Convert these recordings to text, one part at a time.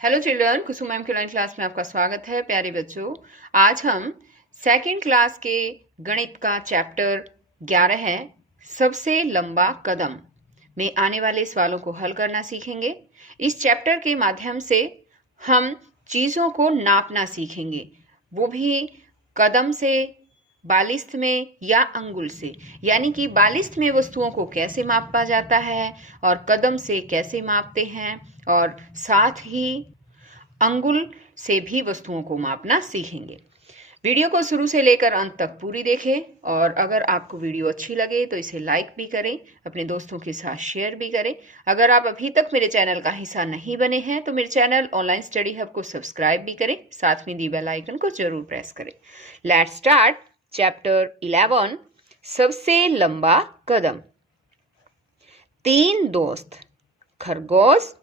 Hello children, कुसुम ma'am के online class में आपका स्वागत है। प्यारे बच्चों, आज हम सेकंड क्लास के गणित का चैप्टर 11 है सबसे लंबा कदम में आने वाले सवालों को हल करना सीखेंगे। इस चैप्टर के माध्यम से हम चीज़ों को नापना सीखेंगे, वो भी कदम से, बालिस्त में या अंगुल से। यानी कि बालिस्त में वस्तुओं को कैसे मापा जाता है और कदम से कैसे मापते हैं, और साथ ही अंगुल से भी वस्तुओं को मापना सीखेंगे। वीडियो को शुरू से लेकर अंत तक पूरी देखें, और अगर आपको वीडियो अच्छी लगे तो इसे लाइक भी करें, अपने दोस्तों के साथ शेयर भी करें। अगर आप अभी तक मेरे चैनल का हिस्सा नहीं बने हैं तो मेरे चैनल ऑनलाइन स्टडी हब को सब्सक्राइब भी करें, साथ में दी बेल आइकन को जरूर प्रेस करें। लेट्स स्टार्ट चैप्टर 11, सबसे लंबा कदम। तीन दोस्त खरगोश,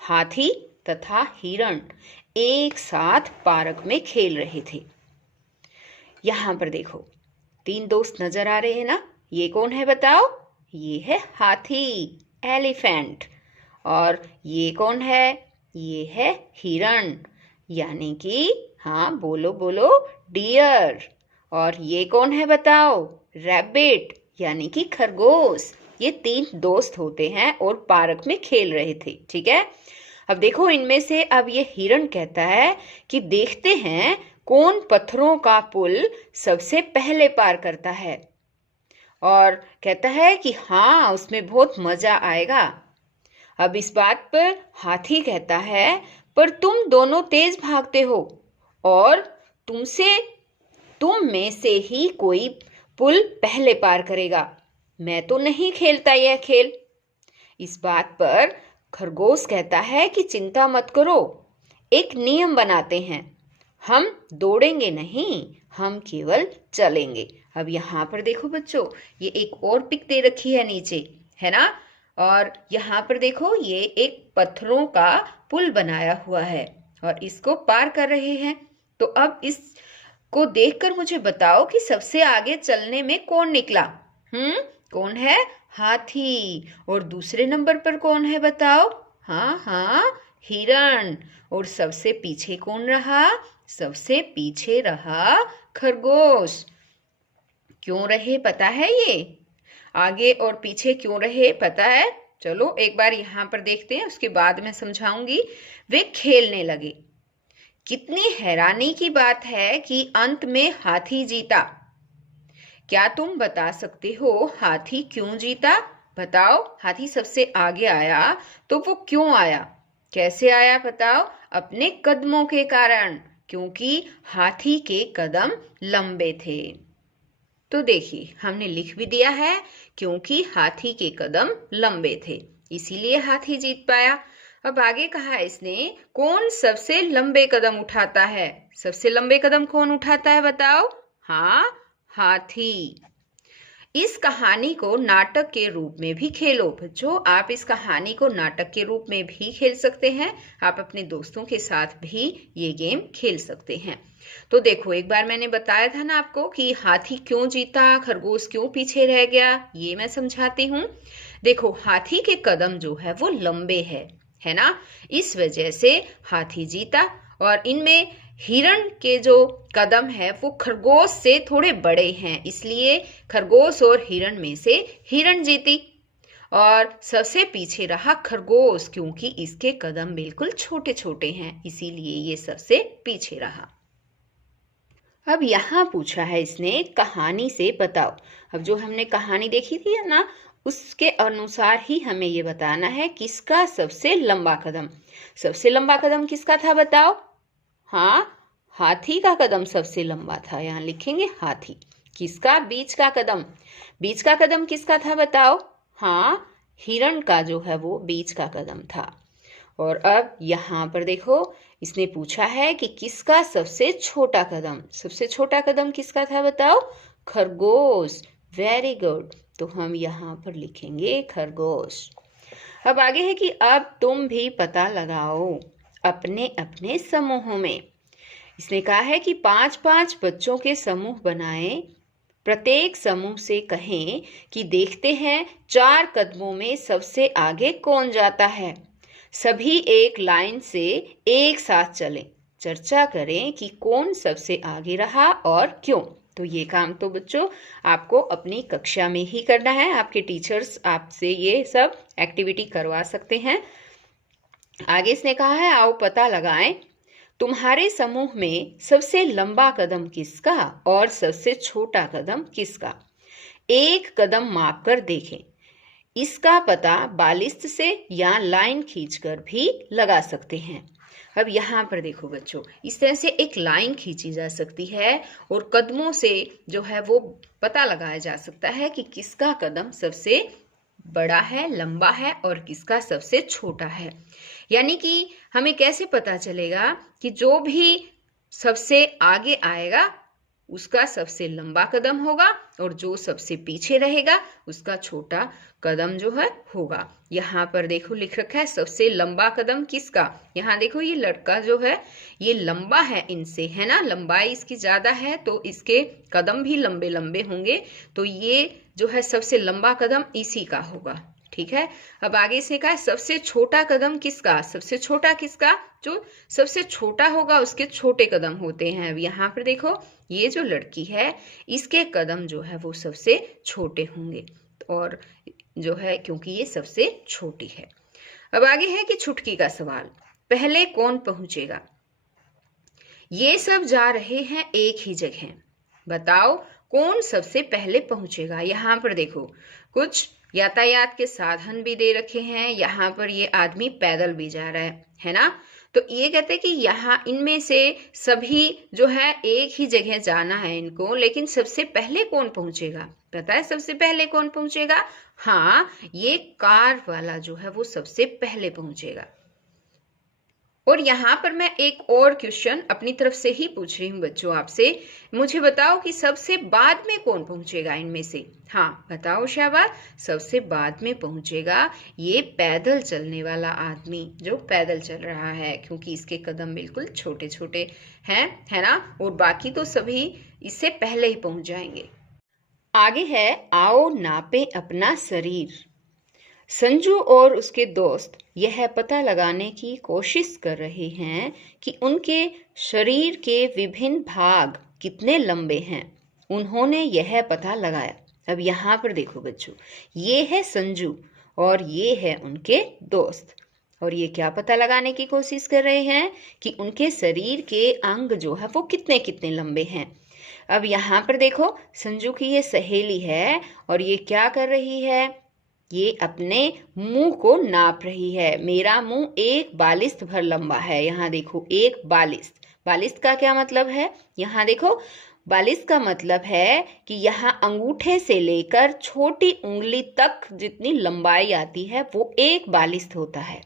हाथी तथा हिरण एक साथ पार्क में खेल रहे थे। यहां पर देखो, तीन दोस्त नजर आ रहे हैं ना? ये कौन है बताओ? ये है हाथी, एलिफेंट। और ये कौन है? ये है हिरण, यानी कि हाँ, बोलो बोलो, डियर। और ये कौन है बताओ? रैबिट, यानी कि खरगोश। ये तीन दोस्त होते हैं और पार्क में खेल रहे थे। ठीक है, अब देखो इनमें से अब ये हिरण कहता है कि देखते हैं कौन पत्थरों का पुल सबसे पहले पार करता है, और कहता है कि हाँ, उसमें बहुत मजा आएगा। अब इस बात पर हाथी कहता है, पर तुम दोनों तेज भागते हो और तुम में से ही कोई पुल पहले पार करेगा। मैं तो नहीं खेलता यह खेल। इस बात पर खरगोश कहता है कि चिंता मत करो, एक नियम बनाते हैं। हम दौड़ेंगे नहीं, हम केवल चलेंगे। अब यहाँ पर देखो बच्चों, ये एक और पिक दे रखी है नीचे, है ना? और यहाँ पर देखो, ये एक पत्थरों का पुल बनाया हुआ है और इसको पार कर रहे हैं। तो अब इसको देखकर मुझे बताओ कि सबसे आगे चलने में कौन निकला? कौन है? हाथी। और दूसरे नंबर पर कौन है बताओ? हाँ, हिरण। और सबसे पीछे कौन रहा? सबसे पीछे रहा खरगोश। क्यों रहे पता है? ये आगे और पीछे क्यों रहे पता है? चलो एक बार यहाँ पर देखते हैं, उसके बाद मैं समझाऊंगी। वे खेलने लगे। कितनी हैरानी की बात है कि अंत में हाथी जीता। क्या तुम बता सकते हो हाथी क्यों जीता? बताओ, हाथी सबसे आगे आया तो वो क्यों आया? कैसे आया बताओ? अपने कदमों के कारण, क्योंकि हाथी के कदम लंबे थे। तो देखिए, हमने लिख भी दिया है, क्योंकि हाथी के कदम लंबे थे इसीलिए हाथी जीत पाया। अब आगे कहा इसने, कौन सबसे लंबे कदम उठाता है? सबसे लंबे कदम कौन उठाता है बताओ? हाँ, हाथी। इस कहानी को नाटक के रूप में भी खेलो। बच्चों, आप इस कहानी को नाटक के रूप में भी खेल सकते हैं। आप अपने दोस्तों के साथ भी ये गेम खेल सकते हैं। तो देखो, एक बार मैंने बताया था ना आपको कि हाथी क्यों जीता, खरगोश क्यों पीछे रह गया, ये मैं समझाती हूँ। देखो, हाथी के कदम जो है वो लंबे है ना? इस वजह से हाथी जीता। और इनमें हिरण के जो कदम है वो खरगोश से थोड़े बड़े हैं, इसलिए खरगोश और हिरण में से हिरण जीती। और सबसे पीछे रहा खरगोश, क्योंकि इसके कदम बिल्कुल छोटे छोटे हैं, इसीलिए ये सबसे पीछे रहा। अब यहाँ पूछा है इसने, कहानी से बताओ। अब जो हमने कहानी देखी थी ना, उसके अनुसार ही हमें ये बताना है किसका सबसे लंबा कदम। सबसे लंबा कदम किसका था बताओ? हाँ, हाथी का कदम सबसे लंबा था, यहाँ लिखेंगे हाथी। किसका? बीच का कदम। बीच का कदम किसका था बताओ? हाँ, हिरण का जो है वो बीच का कदम था। और अब यहाँ पर देखो, इसने पूछा है कि किसका सबसे छोटा कदम। सबसे छोटा कदम किसका था बताओ? खरगोश। वेरी गुड, तो हम यहाँ पर लिखेंगे खरगोश। अब आगे है कि अब तुम भी पता लगाओ अपने अपने समूहों में। इसने कहा है कि 5-5 बच्चों के समूह बनाएं। प्रत्येक समूह से कहें कि देखते हैं 4 कदमों में सबसे आगे कौन जाता है। सभी एक लाइन से एक साथ चलें। चर्चा करें कि कौन सबसे आगे रहा और क्यों। तो ये काम तो बच्चों आपको अपनी कक्षा में ही करना है। आपके टीचर्स आपसे ये सब एक्टिविटी करवा सकते हैं। आगे इसने कहा है, आओ पता लगाएं तुम्हारे समूह में सबसे लंबा कदम किसका और सबसे छोटा कदम किसका। एक कदम माप कर देखें। इसका पता बालिस्त से या लाइन खींचकर भी लगा सकते हैं। अब यहाँ पर देखो बच्चों, इस तरह से एक लाइन खींची जा सकती है और कदमों से जो है वो पता लगाया जा सकता है कि किसका कदम सबसे बड़ा है, लंबा है और किसका सबसे छोटा है। यानी कि हमें कैसे पता चलेगा कि जो भी सबसे आगे आएगा उसका सबसे लंबा कदम होगा और जो सबसे पीछे रहेगा उसका छोटा कदम जो है होगा। यहाँ पर देखो लिख रखा है सबसे लंबा कदम किसका। यहाँ देखो ये लड़का जो है ये लंबा है इनसे, है ना, लंबाई इसकी ज्यादा है तो इसके कदम भी लंबे लंबे होंगे। तो ये जो है सबसे लंबा कदम इसी का होगा। ठीक है। अब आगे से कहा सबसे छोटा कदम किसका। सबसे छोटा किसका, जो सबसे छोटा होगा उसके छोटे कदम होते हैं। अब यहाँ पर देखो ये जो लड़की है इसके कदम जो है वो सबसे छोटे होंगे और जो है क्योंकि ये सबसे छोटी है। अब आगे है कि छुटकी का सवाल, पहले कौन पहुंचेगा। ये सब जा रहे हैं एक ही जगह, बताओ कौन सबसे पहले पहुंचेगा। यहाँ पर देखो कुछ यातायात के साधन भी दे रखे हैं। यहाँ पर ये आदमी पैदल भी जा रहा है ना। तो ये कहते हैं कि यहाँ इनमें से सभी जो है एक ही जगह जाना है इनको, लेकिन सबसे पहले कौन पहुंचेगा। पता है सबसे पहले कौन पहुंचेगा। हाँ, ये कार वाला जो है वो सबसे पहले पहुंचेगा। और यहाँ पर मैं एक और क्वेश्चन अपनी तरफ से ही पूछ रही हूँ बच्चों आपसे, मुझे बताओ कि सबसे बाद में कौन पहुंचेगा इनमें से। हाँ बताओ शाबाश, सबसे बाद में पहुंचेगा ये पैदल चलने वाला आदमी जो पैदल चल रहा है, क्योंकि इसके कदम बिल्कुल छोटे छोटे हैं, है ना, और बाकी तो सभी इससे पहले ही पहुंच जाएंगे। आगे है, आओ नापे अपना शरीर। संजू और उसके दोस्त यह पता लगाने की कोशिश कर रहे हैं कि उनके शरीर के विभिन्न भाग कितने लंबे हैं। उन्होंने यह पता लगाया। अब यहाँ पर देखो बच्चों, ये है संजू और ये है उनके दोस्त, और ये क्या पता लगाने की कोशिश कर रहे हैं कि उनके शरीर के अंग जो है वो कितने कितने लंबे हैं। अब यहाँ पर देखो संजू की ये सहेली है और ये क्या कर रही है, ये अपने मुंह को नाप रही है। मेरा मुंह एक बालिस्त भर लंबा है। यहाँ देखो एक बालिस्त, बालिस्त का क्या मतलब है, यहाँ देखो बालिस्त का मतलब है कि यहाँ अंगूठे से लेकर छोटी उंगली तक जितनी लंबाई आती है वो एक बालिस्त होता है।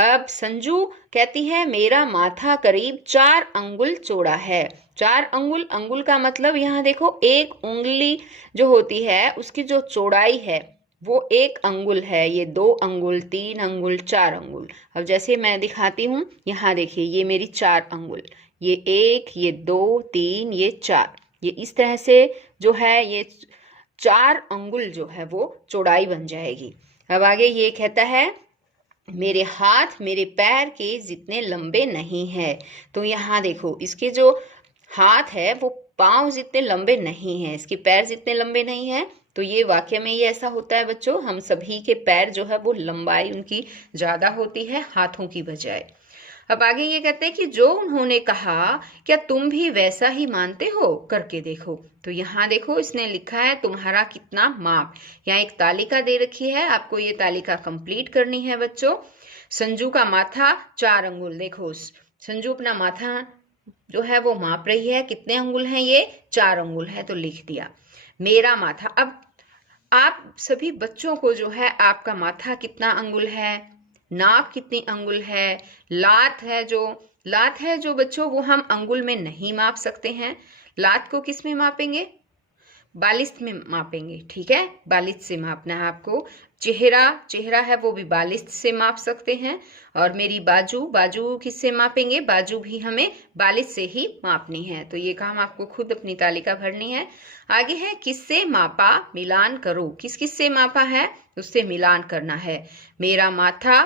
अब संजू कहती है मेरा माथा करीब 4 अंगुल चौड़ा है। 4 अंगुल, अंगुल का मतलब यहाँ देखो एक उंगली जो होती है उसकी जो चौड़ाई है वो 1 अंगुल है। ये 2 अंगुल, 3 अंगुल, 4 अंगुल। अब जैसे मैं दिखाती हूँ, यहाँ देखिए ये मेरी 4 अंगुल, ये 1, ये 2, 3, ये 4, ये इस तरह से जो है ये 4 अंगुल जो है वो चौड़ाई बन जाएगी। अब आगे ये कहता है मेरे हाथ मेरे पैर के जितने लंबे नहीं है। तो यहाँ देखो इसके जो हाथ है वो पाँव जितने लंबे नहीं हैं, इसके पैर जितने लंबे नहीं हैं। तो ये वाकई में ये ऐसा होता है बच्चों, हम सभी के पैर जो है वो लंबाई उनकी ज्यादा होती है हाथों की बजाय। अब आगे ये कहते हैं कि जो उन्होंने कहा क्या तुम भी वैसा ही मानते हो, करके देखो। तो यहाँ देखो इसने लिखा है तुम्हारा कितना माप। यहाँ एक तालिका दे रखी है, आपको ये तालिका कंप्लीट करनी है बच्चों। संजू का माथा 4 अंगुल, देखो संजू अपना माथा जो है वो माप रही है, कितने अंगुल हैं ये, 4 अंगुल है, तो लिख दिया। मेरा माथा, अब आप सभी बच्चों को जो है आपका माथा कितना अंगुल है, नाप कितनी अंगुल है, लात है जो बच्चों वो हम अंगुल में नहीं माप सकते हैं। लात को किस में मापेंगे, बालिस्त में मापेंगे, ठीक है, बालिस्त से मापना है आपको। चेहरा है वो भी बालिस्त से माप सकते हैं। और मेरी बाजू किससे मापेंगे, बाजू भी हमें बालिस्त से ही मापनी है। तो ये काम आपको खुद अपनी तालिका भरनी है। आगे है किससे मापा, मिलान करो। किस किस से मापा है उससे मिलान करना है। मेरा माथा,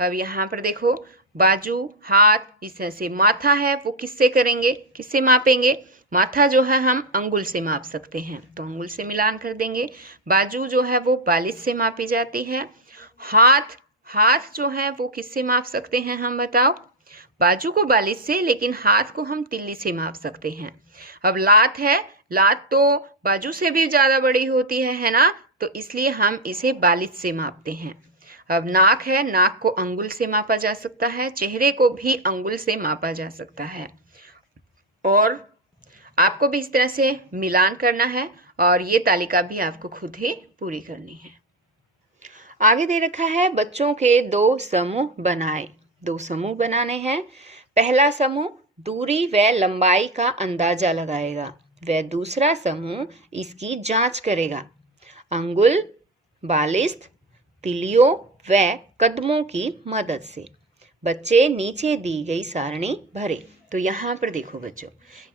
अब यहाँ पर देखो बाजू, हाथ, इस तरह से माथा है वो किससे करेंगे, किससे मापेंगे? माथा जो है हम अंगुल से माप सकते हैं, तो अंगुल से मिलान कर देंगे। बाजू जो है वो बालिश से मापी जाती है। हाथ, हाथ जो है वो किससे माप सकते हैं हम बताओ? बाजू को बालिश से, लेकिन हाथ को हम तिल्ली से माप सकते हैं। अब लात है, लात तो बाजू से भी ज्यादा बड़ी होती है ना, तो इसलिए हम इसे बालिश से मापते हैं। अब नाक है, नाक को अंगुल से मापा जा सकता है, चेहरे को भी अंगुल से मापा जा सकता है। और आपको भी इस तरह से मिलान करना है और ये तालिका भी आपको खुद ही पूरी करनी है। आगे दे रखा है बच्चों के 2 समूह बनाए। 2 समूह बनाने हैं। पहला समूह दूरी व लंबाई का अंदाजा लगाएगा व दूसरा समूह इसकी जांच करेगा। अंगुल, बालिश, तिलियों व कदमों की मदद से बच्चे नीचे दी गई सारणी भरे। तो यहाँ पर देखो बच्चों,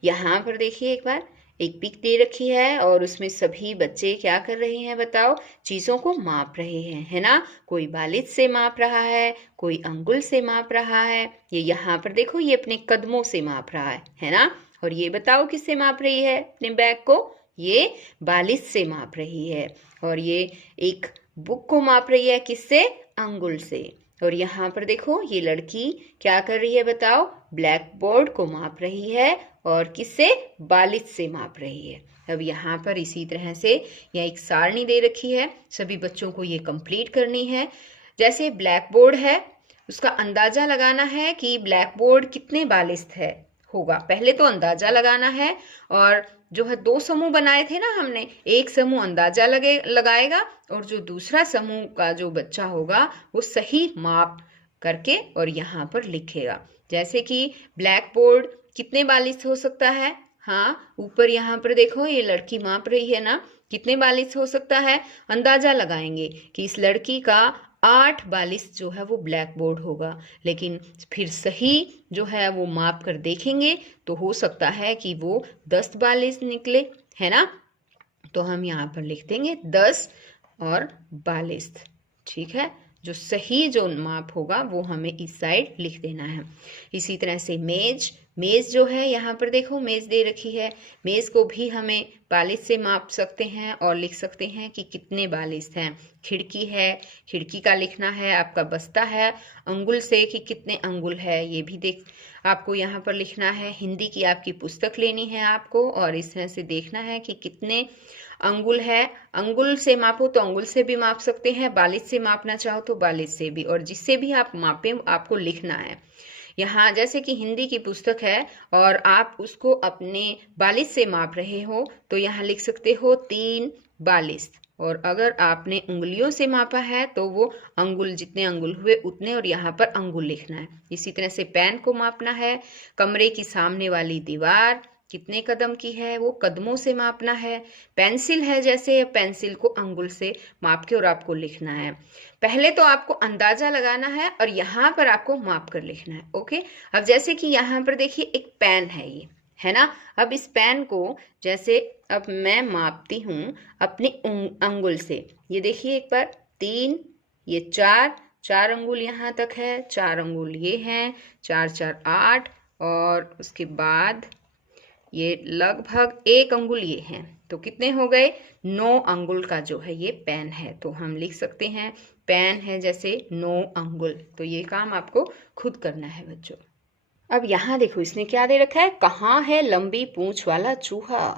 यहाँ पर देखिए एक बार, एक पिक दे रखी है और उसमें सभी बच्चे क्या कर रहे हैं बताओ? चीजों को माप रहे हैं, है ना। कोई बालिश से माप रहा है, कोई अंगुल से माप रहा है। ये यहाँ पर देखो, ये अपने कदमों से माप रहा है ना। और ये बताओ किससे माप रही है अपने बैग को? ये बालिश से माप रही है। और ये एक बुक को माप रही है किससे? अंगुल से। और यहाँ पर देखो ये लड़की क्या कर रही है बताओ? ब्लैक बोर्ड को माप रही है और किससे? बालिश से माप रही है। अब यहाँ पर इसी तरह से यह एक सारणी दे रखी है, सभी बच्चों को ये कंप्लीट करनी है। जैसे ब्लैक बोर्ड है, उसका अंदाजा लगाना है कि ब्लैक बोर्ड कितने बालिश है होगा। पहले तो अंदाजा लगाना है, और जो है 2 समूह बनाए थे ना हमने, एक समूह अंदाजा लगाएगा और जो दूसरा समूह का जो बच्चा होगा वो सही माप करके और यहाँ पर लिखेगा। जैसे कि ब्लैक बोर्ड कितने बालिश हो सकता है? हाँ, ऊपर यहाँ पर देखो ये लड़की माप रही है ना, कितने बालिश हो सकता है? अंदाजा लगाएंगे कि इस लड़की का 8 बालिश जो है वो ब्लैक बोर्ड होगा, लेकिन फिर सही जो है वो माप कर देखेंगे तो हो सकता है कि वो 10 बालिश निकले, है ना। तो हम यहाँ पर लिख देंगे 10 और 42, ठीक है। जो सही जो माप होगा वो हमें इस साइड लिख देना है। इसी तरह से मेज, मेज जो है यहाँ पर देखो मेज दे रखी है, मेज को भी हमें बालिश से माप सकते हैं और लिख सकते हैं कि कितने बालिश हैं। खिड़की है, खिड़की का लिखना है। आपका बस्ता है, अंगुल से कि कितने अंगुल है ये भी देख आपको यहाँ पर लिखना है। हिंदी की आपकी पुस्तक लेनी है आपको और इस तरह से देखना है कि कितने अंगुल है। अंगुल से मापो तो अंगुल से भी माप सकते हैं, बालिश से मापना चाहो तो बालिश से भी, और जिससे भी आप मापें आपको लिखना है। यहाँ जैसे कि हिंदी की पुस्तक है और आप उसको अपने बालिश से माप रहे हो तो यहाँ लिख सकते हो 3 बालिश, और अगर आपने उंगलियों से मापा है तो वो अंगुल, जितने अंगुल हुए उतने, और यहाँ पर अंगुल लिखना है। इसी तरह से पेन को मापना है। कमरे की सामने वाली दीवार कितने कदम की है वो कदमों से मापना है। पेंसिल है, जैसे पेंसिल को अंगुल से माप के और आपको लिखना है। पहले तो आपको अंदाजा लगाना है और यहाँ पर आपको माप कर लिखना है। ओके, अब जैसे कि यहाँ पर देखिए एक पेन है ये, है ना। अब इस पेन को जैसे अब मैं मापती हूँ अपनी अंगुल से। ये देखिए एक बार 3, ये 4 अंगुल यहाँ तक है, 4 अंगुल ये हैं, 4 4 8, और उसके बाद ये लगभग 1 अंगुल ये हैं, तो कितने हो गए? 9 अंगुल का जो है ये पेन है। तो हम लिख सकते हैं पेन है जैसे 9 अंगुल। तो ये काम आपको खुद करना है बच्चों। अब यहाँ देखो इसने क्या दे रखा है, कहाँ है लंबी पूंछ वाला चूहा।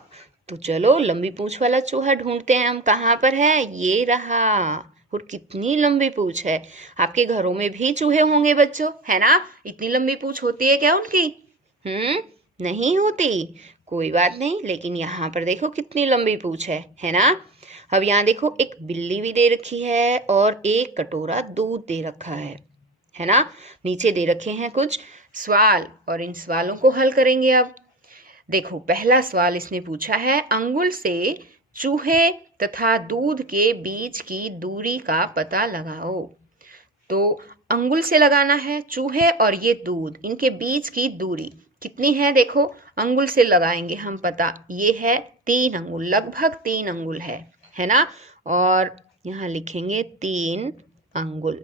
तो चलो लंबी पूंछ वाला चूहा ढूंढते हैं हम, कहाँ पर है? ये रहा। और कितनी लंबी पूंछ है। आपके घरों में भी चूहे होंगे बच्चों, है ना। इतनी लंबी पूंछ होती है क्या उनकी? नहीं होती, कोई बात नहीं, लेकिन यहाँ पर देखो कितनी लंबी पूंछ है ना। अब यहाँ देखो एक बिल्ली भी दे रखी है और एक कटोरा दूध दे रखा है ना। नीचे दे रखे हैं कुछ सवाल और इन सवालों को हल करेंगे। अब देखो पहला सवाल इसने पूछा है, अंगुल से चूहे तथा दूध के बीच की दूरी का पता लगाओ। तो अंगुल से लगाना है, चूहे और ये दूध, इनके बीच की दूरी कितनी है? देखो अंगुल से लगाएंगे हम पता, ये है 3 अंगुल, लगभग 3 अंगुल है ना। और यहाँ लिखेंगे 3 अंगुल।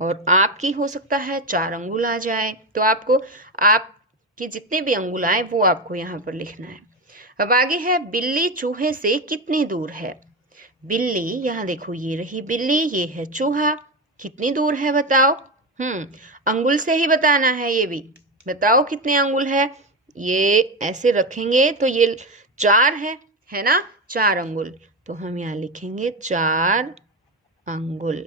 और आपकी हो सकता है 4 अंगुल आ जाए। तो आपको आपके जितने भी अंगुल आए वो आपको यहाँ पर लिखना है। अब आगे है बिल्ली चूहे से कितनी दूर है। बिल्ली, यहाँ देखो ये रही बिल्ली, ये है चूहा, कितनी दूर है बताओ। अंगुल से ही बताना है ये भी। बताओ कितने अंगुल है। ये ऐसे रखेंगे तो ये 4 है ना, 4 अंगुल। तो हम यहाँ लिखेंगे 4 अंगुल।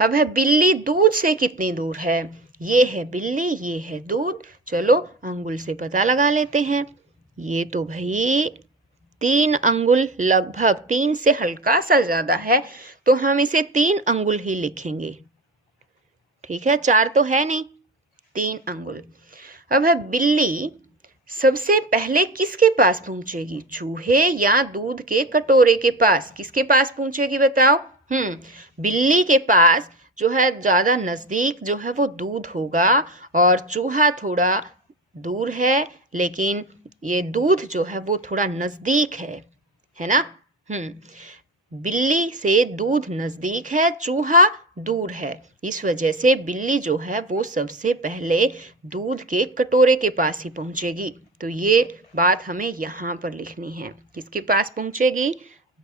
अब है बिल्ली दूध से कितनी दूर है। ये है बिल्ली, ये है दूध। चलो अंगुल से पता लगा लेते हैं। ये तो भाई 3 अंगुल, लगभग 3 से हल्का सा ज्यादा है, तो हम इसे 3 अंगुल ही लिखेंगे। ठीक है, 4 तो है नहीं, 3 अंगुल। अब है बिल्ली सबसे पहले किसके पास पहुंचेगी, चूहे या दूध के कटोरे के पास। किसके पास पहुंचेगी बताओ। बिल्ली के पास जो है ज्यादा नजदीक जो है वो दूध होगा, और चूहा थोड़ा दूर है, लेकिन ये दूध जो है वो थोड़ा नजदीक है ना। बिल्ली से दूध नजदीक है, चूहा दूर है। इस वजह से बिल्ली जो है वो सबसे पहले दूध के कटोरे के पास ही पहुंचेगी। तो ये बात हमें यहाँ पर लिखनी है। किसके पास पहुंचेगी,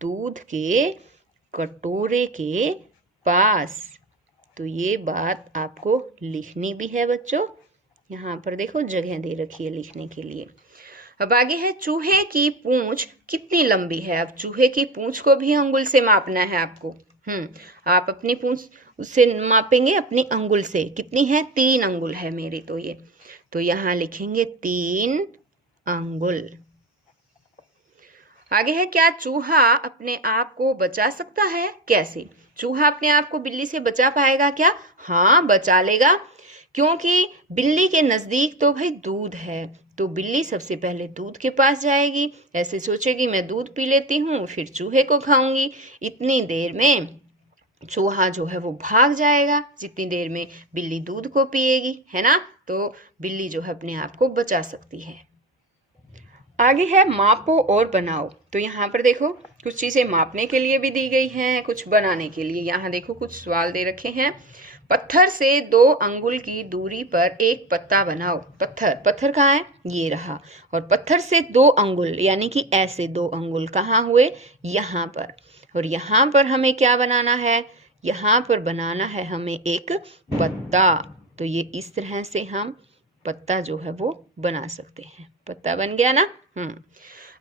दूध के कटोरे के पास। तो ये बात आपको लिखनी भी है बच्चों। यहाँ पर देखो जगह दे रखी है लिखने के लिए। अब आगे है चूहे की पूंछ कितनी लंबी है। अब चूहे की पूंछ को भी अंगुल से मापना है आपको। आप अपनी पूंछ उससे मापेंगे अपनी अंगुल से। कितनी है, 3 अंगुल है मेरी तो ये। तो यहाँ लिखेंगे 3 अंगुल। आगे है क्या चूहा अपने आप को बचा सकता है। कैसे, चूहा अपने आप को बिल्ली से बचा पाएगा क्या। हाँ, बचा लेगा, क्योंकि बिल्ली के नजदीक तो भाई दूध है। तो बिल्ली सबसे पहले दूध के पास जाएगी, ऐसे सोचेगी मैं दूध पी लेती हूँ फिर चूहे को खाऊंगी। इतनी देर में चूहा जो है वो भाग जाएगा, जितनी देर में बिल्ली दूध को पिएगी, है ना। तो बिल्ली जो है अपने आप को बचा सकती है। आगे है मापो और बनाओ। तो यहाँ पर देखो कुछ चीजें मापने के लिए भी दी गई हैं, कुछ बनाने के लिए। यहाँ देखो कुछ सवाल दे रखे हैं। पत्थर से 2 अंगुल की दूरी पर एक पत्ता बनाओ। पत्थर कहाँ है, ये रहा। और पत्थर से 2 अंगुल यानी कि ऐसे 2 अंगुल कहाँ हुए, यहाँ पर। और यहाँ पर हमें क्या बनाना है, यहाँ पर बनाना है हमें एक पत्ता। तो ये इस तरह से हम पत्ता जो है वो बना सकते हैं। पत्ता बन गया ना।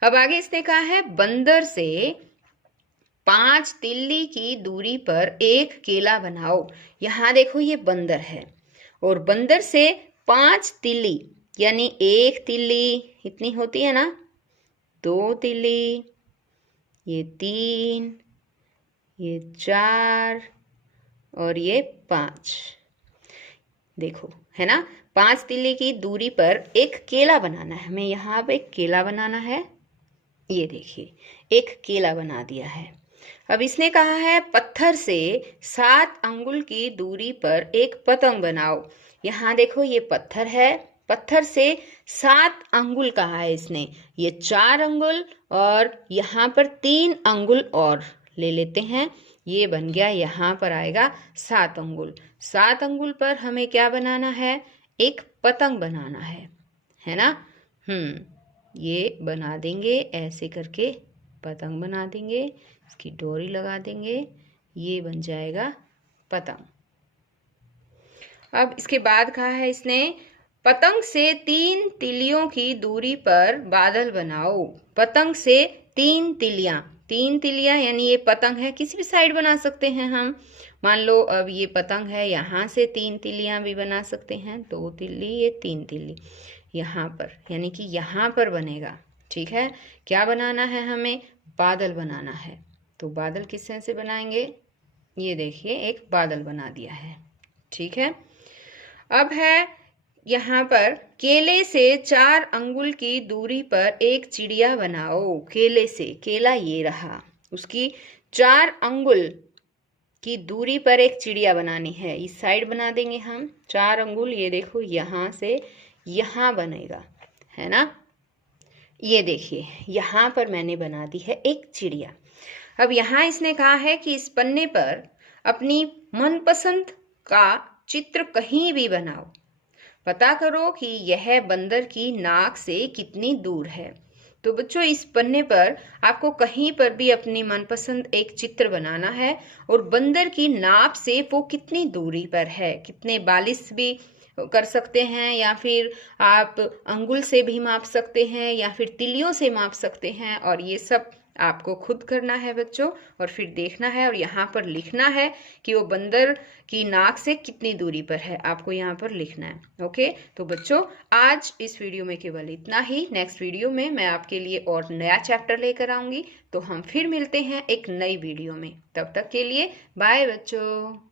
अब आगे इसने कहा है बंदर से 5 तिल्ली की दूरी पर एक केला बनाओ। यहाँ देखो ये बंदर है, और बंदर से 5 तिल्ली यानी 1 तिल्ली इतनी होती है ना, 2 तिल्ली, ये 3, ये 4 और ये 5। देखो है ना, 5 तिल्ली की दूरी पर एक केला बनाना है हमें। यहाँ पे एक केला बनाना है। ये देखिए एक केला बना दिया है। अब इसने कहा है पत्थर से 7 अंगुल की दूरी पर एक पतंग बनाओ। यहाँ देखो ये पत्थर है, पत्थर से 7 अंगुल कहा है इसने। ये 4 अंगुल और यहाँ पर 3 अंगुल और ले लेते हैं। ये बन गया, यहाँ पर आएगा 7 अंगुल। 7 अंगुल पर हमें क्या बनाना है, एक पतंग बनाना है ना। ये बना देंगे ऐसे करके, पतंग बना देंगे, इसकी डोरी लगा देंगे, ये बन जाएगा पतंग। अब इसके बाद कहा है इसने पतंग से 3 तिलियों की दूरी पर बादल बनाओ। पतंग से 3 तिलियां यानी ये पतंग है, किसी भी साइड बना सकते हैं हम। मान लो अब ये पतंग है, यहाँ से 3 तिलियां भी बना सकते हैं, 2 तिल्ली, ये 3 तिल्ली यहाँ पर, यानी कि यहाँ पर बनेगा। ठीक है, क्या बनाना है हमें, बादल बनाना है। तो बादल किस तरह से बनाएंगे, ये देखिए एक बादल बना दिया है। ठीक है, अब है यहाँ पर केले से 4 अंगुल की दूरी पर एक चिड़िया बनाओ। केले से, केला ये रहा, उसकी 4 अंगुल की दूरी पर एक चिड़िया बनानी है। इस साइड बना देंगे हम 4 अंगुल, ये देखो यहाँ से यहाँ बनेगा, है ना। ये देखिए यहाँ पर मैंने बना दी है एक चिड़िया। अब यहाँ इसने कहा है कि इस पन्ने पर अपनी मनपसंद का चित्र कहीं भी बनाओ। पता करो कि यह बंदर की नाक से कितनी दूर है। तो बच्चों, इस पन्ने पर आपको कहीं पर भी अपनी मनपसंद एक चित्र बनाना है और बंदर की नाक से वो कितनी दूरी पर है, कितने बालिश भी कर सकते हैं या फिर आप अंगुल से भी माप सकते हैं या फिर तिलियों से माप सकते हैं, और ये सब आपको खुद करना है बच्चों, और फिर देखना है और यहाँ पर लिखना है कि वो बंदर की नाक से कितनी दूरी पर है, आपको यहाँ पर लिखना है। ओके, तो बच्चों आज इस वीडियो में केवल इतना ही। नेक्स्ट वीडियो में मैं आपके लिए और नया चैप्टर लेकर आऊंगी, तो हम फिर मिलते हैं एक नई वीडियो में। तब तक के लिए बाय बच्चों।